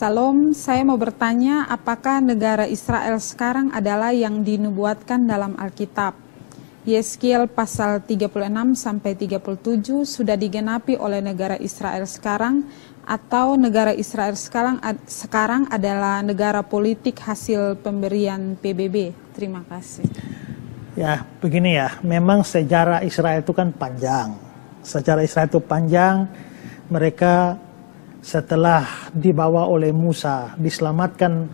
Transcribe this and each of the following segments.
Salam, saya mau bertanya apakah negara Israel sekarang adalah yang dinubuatkan dalam Alkitab? Yeskiel pasal 36 sampai 37 sudah digenapi oleh negara Israel sekarang atau negara Israel sekarang adalah negara politik hasil pemberian PBB? Terima kasih. Ya, begini ya, memang sejarah Israel itu kan panjang. Sejarah Israel itu panjang, mereka setelah dibawa oleh Musa, diselamatkan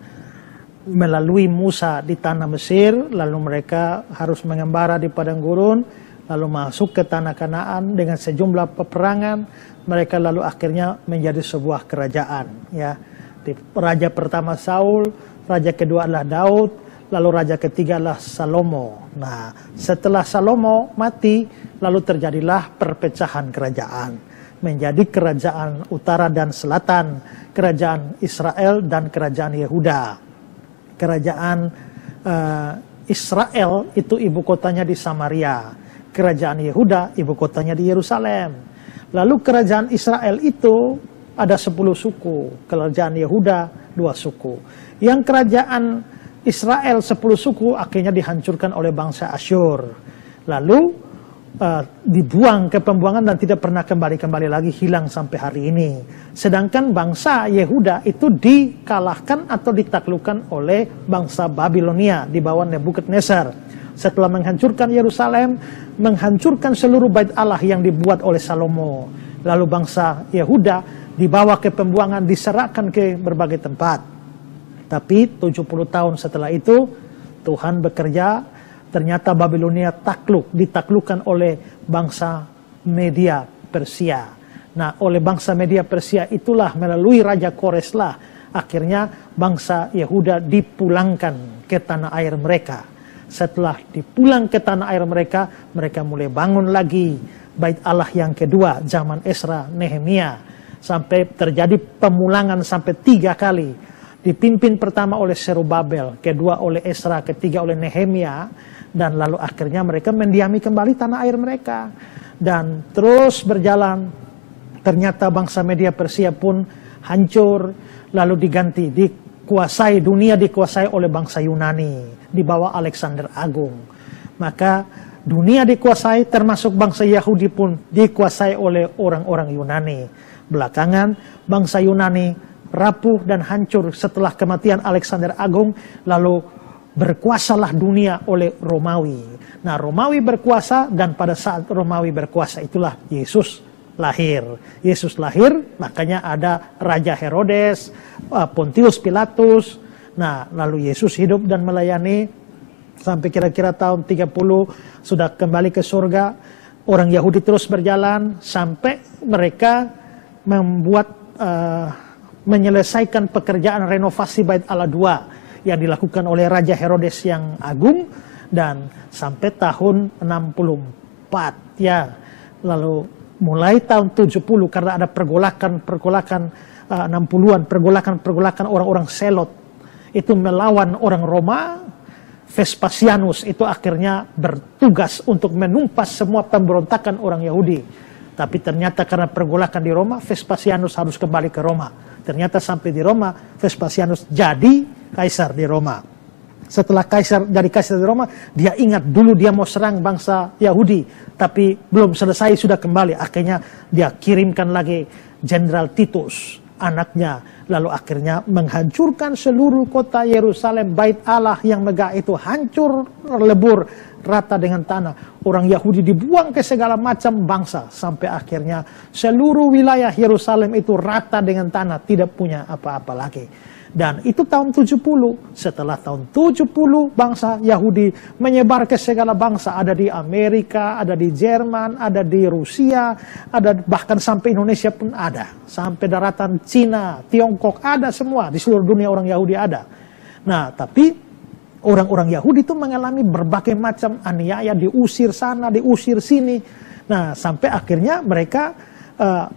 melalui Musa di tanah Mesir, lalu mereka harus mengembara di padang gurun, lalu masuk ke tanah Kanaan dengan sejumlah peperangan, mereka lalu akhirnya menjadi sebuah kerajaan. Ya, raja pertama Saul, raja kedua adalah Daud, lalu raja ketiga adalah Salomo. Nah, setelah Salomo mati, lalu terjadilah perpecahan kerajaan. Menjadi kerajaan utara dan selatan, kerajaan Israel dan kerajaan Yehuda. Kerajaan Israel itu ibu kotanya di Samaria, kerajaan Yehuda ibu kotanya di Yerusalem. Lalu kerajaan Israel itu ada 10 suku, kerajaan Yehuda 2 suku. Yang kerajaan Israel 10 suku akhirnya dihancurkan oleh bangsa Asyur. Lalu dibuang ke pembuangan dan tidak pernah kembali lagi, hilang sampai hari ini. Sedangkan bangsa Yehuda itu dikalahkan atau ditaklukkan oleh bangsa Babilonia di bawah Nebukadnezar. Setelah menghancurkan Yerusalem, menghancurkan seluruh bait Allah yang dibuat oleh Salomo. Lalu bangsa Yehuda dibawa ke pembuangan, diserahkan ke berbagai tempat. Tapi 70 tahun setelah itu Tuhan bekerja. Ternyata Babilonia ditaklukkan oleh bangsa Media Persia. Nah, oleh bangsa Media Persia itulah melalui Raja Koreslah akhirnya bangsa Yehuda dipulangkan ke tanah air mereka. Setelah dipulang ke tanah air mereka, mereka mulai bangun lagi bait Allah yang kedua zaman Esra Nehemia. Sampai terjadi pemulangan sampai 3 kali. Dipimpin pertama oleh Zerubabel, kedua oleh Esra, ketiga oleh Nehemia. Dan lalu akhirnya mereka mendiami kembali tanah air mereka. Dan terus berjalan, ternyata bangsa Media Persia pun hancur, lalu diganti, dunia dikuasai oleh bangsa Yunani, di bawah Alexander Agung. Maka dunia dikuasai, termasuk bangsa Yahudi pun dikuasai oleh orang-orang Yunani. Belakangan bangsa Yunani rapuh dan hancur setelah kematian Alexander Agung, lalu berkuasalah dunia oleh Romawi. Nah, Romawi berkuasa dan pada saat Romawi berkuasa itulah Yesus lahir. Yesus lahir, makanya ada Raja Herodes, Pontius Pilatus. Nah, lalu Yesus hidup dan melayani sampai kira-kira tahun 30 sudah kembali ke surga. Orang Yahudi terus berjalan sampai mereka menyelesaikan pekerjaan renovasi Bait Allah II yang dilakukan oleh Raja Herodes yang agung, dan sampai tahun 64 ya. Lalu mulai tahun 70 karena ada pergolakan 60-an, pergolakan orang-orang Selot itu melawan orang Roma. Vespasianus itu akhirnya bertugas untuk menumpas semua pemberontakan orang Yahudi. Tapi ternyata karena pergolakan di Roma, Vespasianus harus kembali ke Roma. Ternyata sampai di Roma, Vespasianus jadi kaisar di Roma. Setelah jadi kaisar di Roma, dia ingat dulu dia mau serang bangsa Yahudi, tapi belum selesai, sudah kembali. Akhirnya dia kirimkan lagi Jenderal Titus, anaknya. Lalu akhirnya menghancurkan seluruh kota Yerusalem, bait Allah yang megah itu hancur lebur rata dengan tanah. Orang Yahudi dibuang ke segala macam bangsa sampai akhirnya seluruh wilayah Yerusalem itu rata dengan tanah, tidak punya apa-apa lagi. Dan itu tahun 70. Setelah tahun 70 bangsa Yahudi menyebar ke segala bangsa. Ada di Amerika, ada di Jerman, ada di Rusia, ada bahkan sampai Indonesia pun ada. Sampai daratan Cina, Tiongkok, ada semua. Di seluruh dunia orang Yahudi ada. Nah, tapi orang-orang Yahudi itu mengalami berbagai macam aniaya, diusir sana, diusir sini. Nah, sampai akhirnya mereka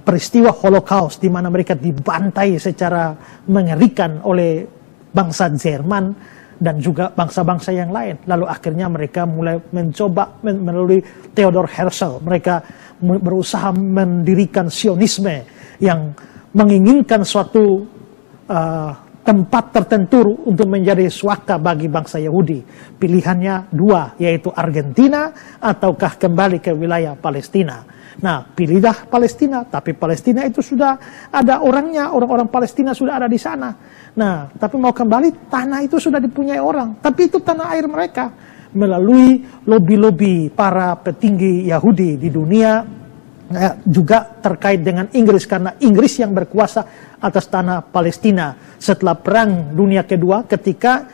peristiwa Holocaust di mana mereka dibantai secara mengerikan oleh bangsa Jerman dan juga bangsa-bangsa yang lain. Lalu akhirnya mereka mulai mencoba melalui Theodor Herzl, mereka berusaha mendirikan Sionisme yang menginginkan suatu tempat tertentu untuk menjadi suaka bagi bangsa Yahudi. Pilihannya dua, yaitu Argentina ataukah kembali ke wilayah Palestina. Nah, pilihlah Palestina, tapi Palestina itu sudah ada orangnya, orang-orang Palestina sudah ada di sana. Nah, tapi mau kembali, tanah itu sudah dipunyai orang, tapi itu tanah air mereka. Melalui lobi-lobi para petinggi Yahudi di dunia, juga terkait dengan Inggris, karena Inggris yang berkuasa atas tanah Palestina setelah Perang Dunia Kedua, ketika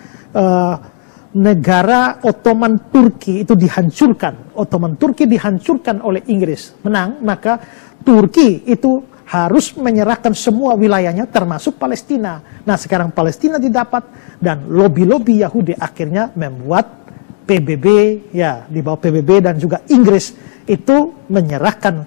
negara Ottoman Turki itu dihancurkan. Ottoman Turki dihancurkan oleh Inggris, menang, maka Turki itu harus menyerahkan semua wilayahnya termasuk Palestina. Nah, sekarang Palestina didapat dan lobi-lobi Yahudi akhirnya membuat PBB, ya, di bawah PBB dan juga Inggris itu menyerahkan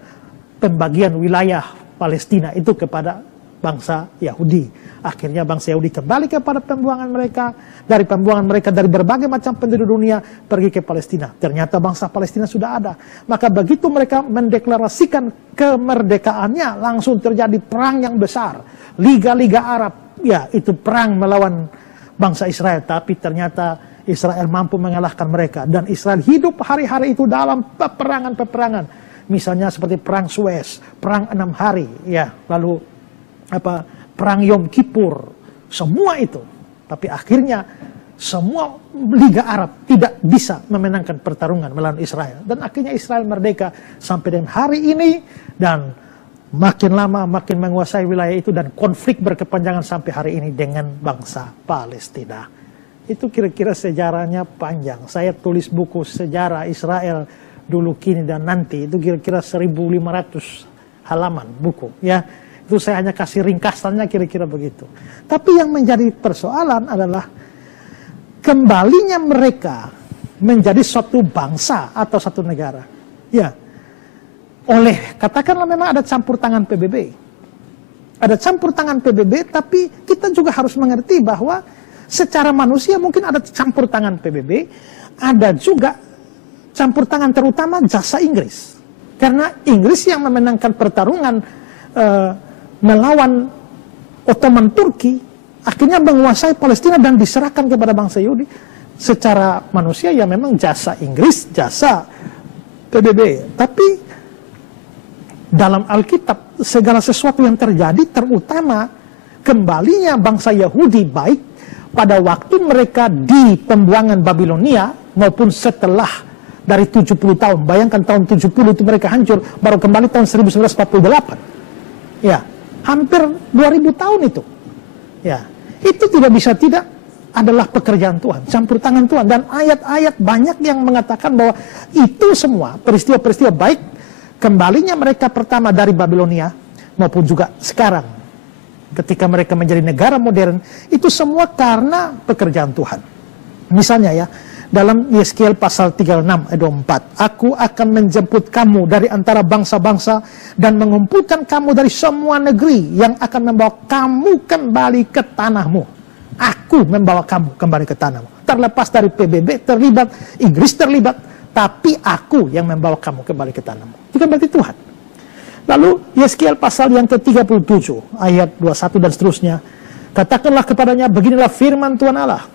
pembagian wilayah Palestina itu kepada bangsa Yahudi. Akhirnya bangsa Yahudi kembali kepada pembuangan mereka, dari pembuangan mereka dari berbagai macam penduduk dunia pergi ke Palestina. Ternyata bangsa Palestina sudah ada. Maka begitu mereka mendeklarasikan kemerdekaannya, langsung terjadi perang yang besar. Liga-liga Arab, ya, itu perang melawan bangsa Israel, tapi ternyata Israel mampu mengalahkan mereka, dan Israel hidup hari-hari itu dalam peperangan-peperangan. Misalnya seperti perang Suez, perang 6 hari, ya, lalu perang Yom Kippur, semua itu. Tapi akhirnya semua Liga Arab tidak bisa memenangkan pertarungan melawan Israel, dan akhirnya Israel merdeka sampai dengan hari ini, dan makin lama makin menguasai wilayah itu, dan konflik berkepanjangan sampai hari ini dengan bangsa Palestina. Itu kira-kira sejarahnya panjang. Saya tulis buku sejarah Israel dulu, kini, dan nanti. Itu kira-kira 1.500 halaman buku, ya. Itu saya hanya kasih ringkasannya kira-kira begitu. Tapi yang menjadi persoalan adalah kembalinya mereka menjadi suatu bangsa atau satu negara. Ya, katakanlah memang ada campur tangan PBB. Ada campur tangan PBB, tapi kita juga harus mengerti bahwa secara manusia mungkin ada campur tangan PBB, ada juga campur tangan terutama jasa Inggris. Karena Inggris yang memenangkan pertarungan melawan Ottoman Turki, akhirnya menguasai Palestina dan diserahkan kepada bangsa Yahudi. Secara manusia ya memang jasa Inggris, jasa PBB. Tapi dalam Alkitab segala sesuatu yang terjadi, terutama kembalinya bangsa Yahudi baik pada waktu mereka di pembuangan Babilonia maupun setelah dari 70 tahun. Bayangkan tahun 70 itu mereka hancur, baru kembali tahun 1948. Ya, hampir 2000 tahun itu. Ya, itu tidak bisa tidak adalah pekerjaan Tuhan, campur tangan Tuhan. Dan ayat-ayat banyak yang mengatakan bahwa itu semua peristiwa-peristiwa baik kembalinya mereka pertama dari Babilonia maupun juga sekarang ketika mereka menjadi negara modern, itu semua karena pekerjaan Tuhan. Misalnya ya, dalam Yeskiel pasal 36 ayat 24, aku akan menjemput kamu dari antara bangsa-bangsa dan mengumpulkan kamu dari semua negeri yang akan membawa kamu kembali ke tanahmu. Aku membawa kamu kembali ke tanahmu. Terlepas dari PBB terlibat, Inggris terlibat, tapi aku yang membawa kamu kembali ke tanahmu. Itu kan berarti Tuhan. Lalu Yeskiel pasal yang ke-37 ayat 21 dan seterusnya, katakanlah kepadanya, beginilah firman Tuhan Allah,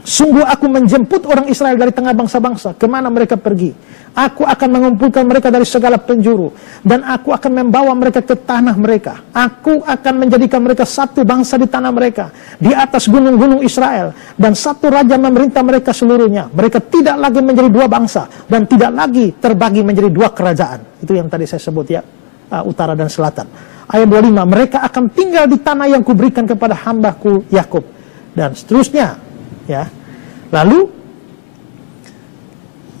sungguh aku menjemput orang Israel dari tengah bangsa-bangsa, kemana mereka pergi. Aku akan mengumpulkan mereka dari segala penjuru, dan aku akan membawa mereka ke tanah mereka. Aku akan menjadikan mereka satu bangsa di tanah mereka, di atas gunung-gunung Israel, dan satu raja memerintah mereka seluruhnya. Mereka tidak lagi menjadi dua bangsa, dan tidak lagi terbagi menjadi dua kerajaan. Itu yang tadi saya sebut ya, utara dan selatan. Ayat 25, mereka akan tinggal di tanah yang kuberikan kepada hambaku Yakub, dan seterusnya. Ya, lalu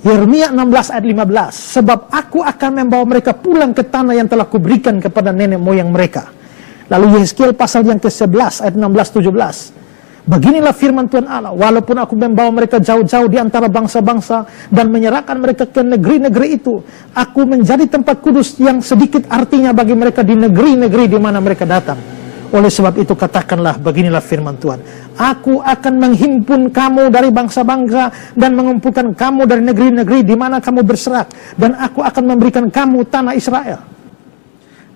Yeremia 16 ayat 15, sebab aku akan membawa mereka pulang ke tanah yang telah kuberikan kepada nenek moyang mereka. Lalu Yeskiel pasal yang ke-11 ayat 16-17, beginilah firman Tuhan Allah, walaupun aku membawa mereka jauh-jauh di antara bangsa-bangsa dan menyerahkan mereka ke negeri-negeri itu, aku menjadi tempat kudus yang sedikit artinya bagi mereka di negeri-negeri di mana mereka datang. Oleh sebab itu katakanlah, beginilah firman Tuhan, aku akan menghimpun kamu dari bangsa-bangsa dan mengumpulkan kamu dari negeri-negeri di mana kamu berserak, dan aku akan memberikan kamu tanah Israel.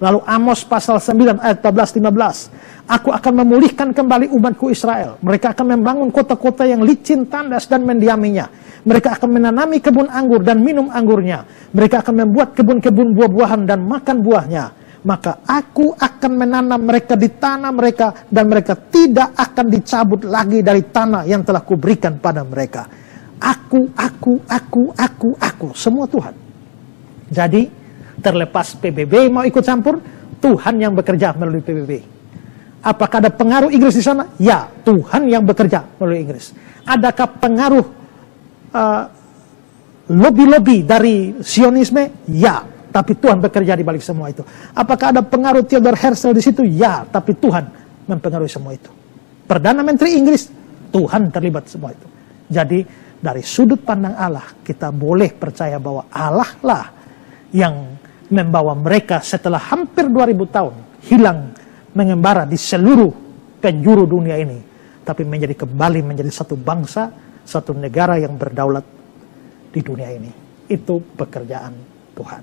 Lalu Amos pasal 9 ayat 14-15. Aku akan memulihkan kembali umatku Israel. Mereka akan membangun kota-kota yang licin, tandas, dan mendiaminya. Mereka akan menanami kebun anggur dan minum anggurnya. Mereka akan membuat kebun-kebun buah-buahan dan makan buahnya. Maka aku akan menanam mereka di tanah mereka, dan mereka tidak akan dicabut lagi dari tanah yang telah kuberikan pada mereka. Aku. Semua Tuhan. Jadi, terlepas PBB mau ikut campur, Tuhan yang bekerja melalui PBB. Apakah ada pengaruh Inggris di sana? Ya, Tuhan yang bekerja melalui Inggris. Adakah pengaruh lobby-lobby dari Zionisme? Ya, tapi Tuhan bekerja di balik semua itu. Apakah ada pengaruh Theodor Herzl di situ? Ya, tapi Tuhan mempengaruhi semua itu. Perdana Menteri Inggris, Tuhan terlibat semua itu. Jadi, dari sudut pandang Allah, kita boleh percaya bahwa Allah lah yang membawa mereka setelah hampir 2000 tahun hilang mengembara di seluruh penjuru dunia ini, tapi kembali menjadi satu bangsa, satu negara yang berdaulat di dunia ini. Itu pekerjaan Tuhan.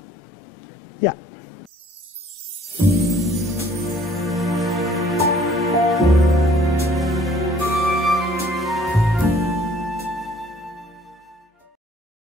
Ya.